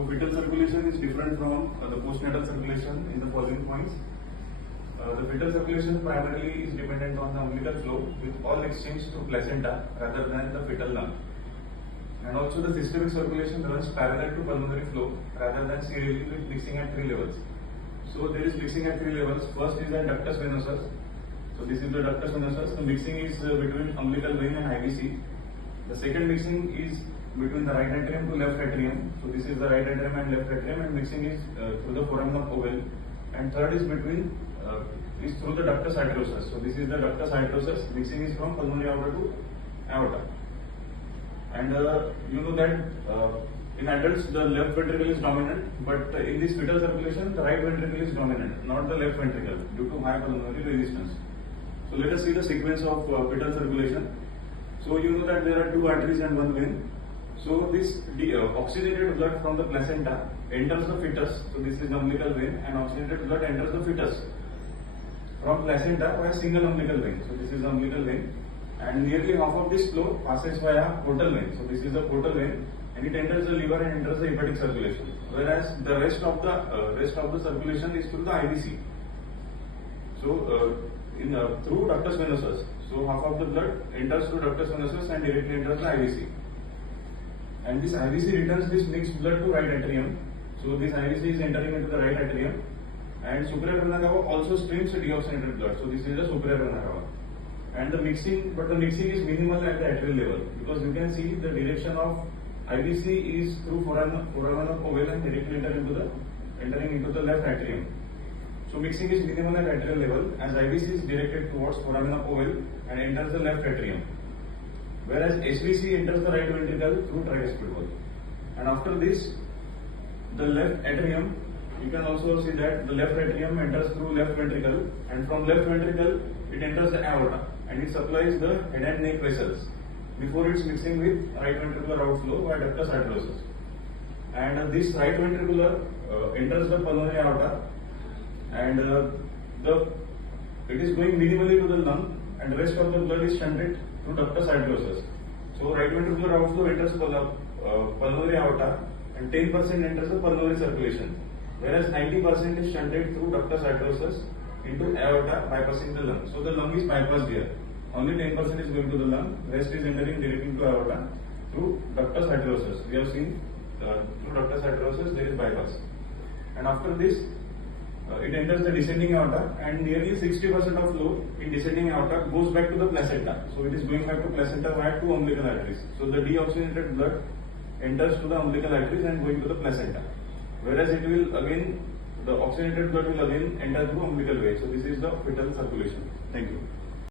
So fetal circulation is different from the postnatal circulation in the following points. The fetal circulation primarily is dependent on the umbilical flow with all exchange through placenta rather than the fetal lung. And also the systemic circulation runs parallel to pulmonary flow rather than serially with mixing at three levels. So there is mixing at three levels. First is the ductus venosus. So this is the ductus venosus. The mixing is between umbilical vein and IVC. The second mixing is between the right atrium to left atrium. So this is the right atrium and left atrium, and mixing is through the foramen of Oval. And third is through the ductus arteriosus. So this is the ductus arteriosus. Mixing is from pulmonary aorta to aorta. And you know that in adults the left ventricle is dominant, but in this fetal circulation the right ventricle is dominant, not the left ventricle, due to high pulmonary resistance. So let us see the sequence of fetal circulation. So you know that there are two arteries and one vein. So this oxygenated blood from the placenta enters the fetus. So this is the umbilical vein, and oxygenated blood enters the fetus from placenta via single umbilical vein. So this is the umbilical vein, and nearly half of this flow passes via portal vein. So this is the portal vein, and it enters the liver and enters the hepatic circulation. Whereas the rest of the circulation is through the IVC. So through ductus venosus. So half of the blood enters through ductus venosus and directly enters the IVC. And this IVC returns this mixed blood to right atrium. So this IVC is entering into the right atrium, and superior vena cava also streams deoxygenated blood. So this is the superior vena cava. And the mixing is minimal at the atrial level, because you can see the direction of IVC is through foramen of Oval and directly entering into the left atrium. So mixing is minimal at atrial level, as IVC is directed towards foramen of Oval and enters the left atrium, whereas HVC enters the right ventricle through tricuspid valve. And after this, the left atrium, you can also see that the left atrium enters through left ventricle, and from left ventricle it enters the aorta, and it supplies the head and neck vessels before it's mixing with right ventricular outflow by ductus arteriosus. And this right ventricular enters the pulmonary aorta, and it is going minimally to the lung, and the rest of the blood is shunted through ductus arteriosus. So right ventricular outflow enters pulmonary aorta, and 10% enters the pulmonary circulation, whereas 90% is shunted through ductus arteriosus into aorta, bypassing the lung. So the lung is bypassed here. Only 10% is going to the lung, rest is entering directly into aorta through ductus arteriosus. We have seen through ductus arteriosus there is bypass. And after this, it enters the descending aorta, and nearly 60% of flow in descending aorta goes back to the placenta. So it is going back to placenta via two umbilical arteries. So the deoxygenated blood enters to the umbilical arteries and going to the placenta. Whereas it will again, the oxygenated blood will again enter through umbilical vein. So this is the fetal circulation. Thank you.